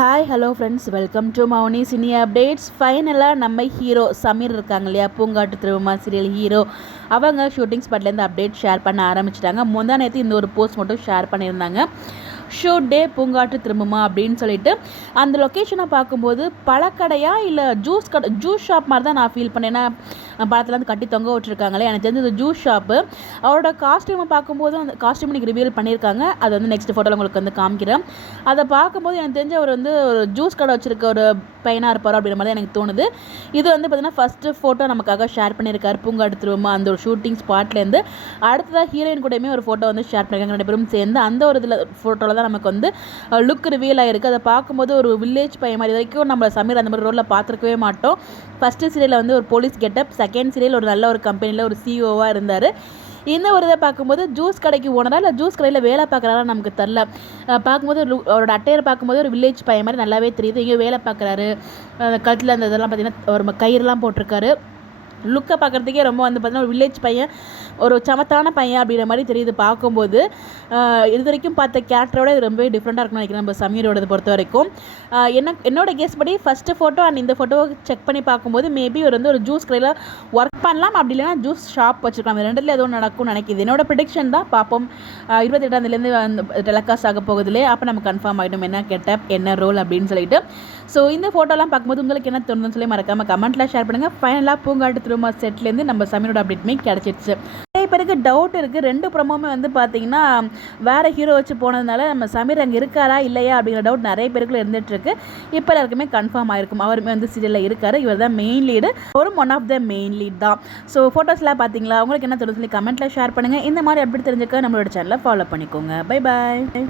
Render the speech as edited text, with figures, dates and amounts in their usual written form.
Hi hello friends, welcome to Mouni cine updates. ஃபைனலாக நம்ம hero Sameer இருக்காங்க இல்லையா, பூங்காட்டு திருவிழா சீரியல் ஹீரோ, அவங்க ஷூட்டிங் ஸ்பாட்லேருந்து அப்டேட் ஷேர் பண்ண ஆரம்பிச்சிட்டாங்க. முந்தா நேற்று இந்த ஒரு போஸ்ட் மட்டும் ஷேர் பண்ணியிருந்தாங்க. ஷூட் டே பூங்காட்டு திரும்புமா அப்படின்னு சொல்லிட்டு. அந்த லொக்கேஷனை பார்க்கும்போது பழக்கடையா இல்லை ஜூஸ் ஷாப் மாதிரி தான் நான் ஃபீல் பண்ணேன். ஏன்னா படத்தில் வந்து கட்டி தொங்க விட்டுருக்காங்களே, எனக்கு தெரிஞ்சது ஜூஸ் ஷாப்பு. அவரோட காஸ்டியூமை பார்க்கும்போது அந்த காஸ்டியூம் இன்னைக்கு ரிவீல் பண்ணியிருக்காங்க. அது வந்து நெக்ஸ்ட் ஃபோட்டோவில் உங்களுக்கு வந்து காமிக்கிறேன். அதை பார்க்கும்போது எனக்கு தெரிஞ்ச அவர் வந்து ஒரு ஜூஸ் கடை வச்சுருக்க ஒரு பையனாக இருப்பாரோ அப்படின்ற மாதிரி எனக்கு தோணுது. இது வந்து பார்த்திங்கன்னா ஃபஸ்ட்டு ஃபோட்டோ நமக்காக ஷேர் பண்ணியிருக்காரு பூங்காட்டு திரும்புமா அந்த ஒரு ஷூட்டிங் ஸ்பாட்லேருந்து. அடுத்ததாக ஹீரோயின் கூடயுமே ஒரு ஃபோட்டோ வந்து ஷேர் பண்ணியிருக்காங்க. 2 பேரும் சேர்ந்து அந்த ஒரு இதில் ஃபோட்டோவில் தான் நமக்கு வந்து லுக் ரிவீல் ஆகிருக்கு. அதை பார்க்கும்போது ஒரு வில்லேஜ் பையன் மாதிரி, வரைக்கும் நம்ம சமீர் அந்த மாதிரி ரோலில் பார்த்துருக்கவே மாட்டோம். ஃபஸ்ட்டு சீரியலில் வந்து ஒரு போலீஸ் கெட்டப், செகண்ட் சீரியல் ஒரு நல்ல ஒரு கம்பெனியில் ஒரு சிஇஓவாக இருந்தார். இந்த ஒரு இதை பார்க்கும்போது ஜூஸ் கடைக்கு ஓனரா இல்லை ஜூஸ் கடையில் வேலை பார்க்குறாரா நமக்கு தெரில. பார்க்கும்போது அவரோட அட்டையரை பார்க்கும்போது ஒரு வில்லேஜ் பையன் மாதிரி நல்லாவே தெரியுது. இங்கே வேலை பார்க்குறாரு, கழுத்தில் அந்த இதெல்லாம் பார்த்திங்கன்னா ஒரு கயிறுலாம் போட்டிருக்காரு. லுக்கை பார்க்குறதுக்கே ரொம்ப வந்து பார்த்திங்கன்னா ஒரு வில்லேஜ் பையன், ஒரு சமத்தான பையன் அப்படின்ற மாதிரி தெரியுது பார்க்கும்போது. இது வரைக்கும் பார்த்த கேரக்டரோட இது ரொம்பவே டிஃப்ரெண்ட்டாக இருக்குன்னு நினைக்கிறேன் நம்ம சமீரோடது பொறுத்த வரைக்கும். என்னோட கெஸ் படி ஃபஸ்ட்டு ஃபோட்டோ அண்ட் இந்த ஃபோட்டோவை செக் பண்ணி பார்க்கும்போது மேபி இவர் வந்து ஒரு ஜூஸ் கடையில் ஒர்க் பண்ணலாம், அப்படி இல்லைனா ஜூஸ் ஷாப் வச்சுருக்கலாம். ரெண்டுல எதுவும் நடக்கும்னு நினைக்கிது. என்னோட ப்ரிடிக்ஷன் தான். பார்ப்போம். 28ஆந்தேதிலேருந்து அந்த டெலகாஸ்ட் ஆக போகுதுலே, அப்போ நம்ம கன்ஃபார்ம் ஆகிடும் என்ன கெட்டப் என்ன ரோல் அப்படின்னு சொல்லிட்டு. ஸோ இந்த ஃபோட்டோலாம் பார்க்கும்போது உங்களுக்கு என்ன தோணுதுன்னு சொல்லி மறக்காமல் கமெண்ட்டில் ஷேர் பண்ணுங்கள். ஃபைனலாக பூங்காட்டு திரும்ப செட்லேருந்து நம்ம சமீரோட அப்டேட்டுமே கிடச்சிடுச்சு. நிறைய பேருக்கு டவுட் இருக்குது. 2 ப்ரோமோமே வந்து பார்த்தீங்கன்னா வேறு ஹீரோ வச்சு போனதுனால நம்ம சமீர் அங்கே இருக்காரா இல்லையா அப்படிங்கிற டவுட் நிறைய பேருக்குள்ள இருந்துகிட்ருக்கு. இப்போ எல்லாருக்குமே கன்ஃபார்ம் ஆகிருக்கும். அவருமே வந்து சீரியலில் இருக்கார். இவர் தான் மெயின் லீடு, ஒரு one of the main lead தான். ஸோ ஃபோட்டோஸ்லாம் பார்த்தீங்களா, உங்களுக்கு என்ன தோணுது சொல்லி கமெண்ட்டில் ஷேர் பண்ணுங்கள். இந்த மாதிரி அப்டேட் தெரிஞ்சுக்க நம்மளோட சேனலை ஃபாலோ பண்ணிக்கோங்க. Bye bye.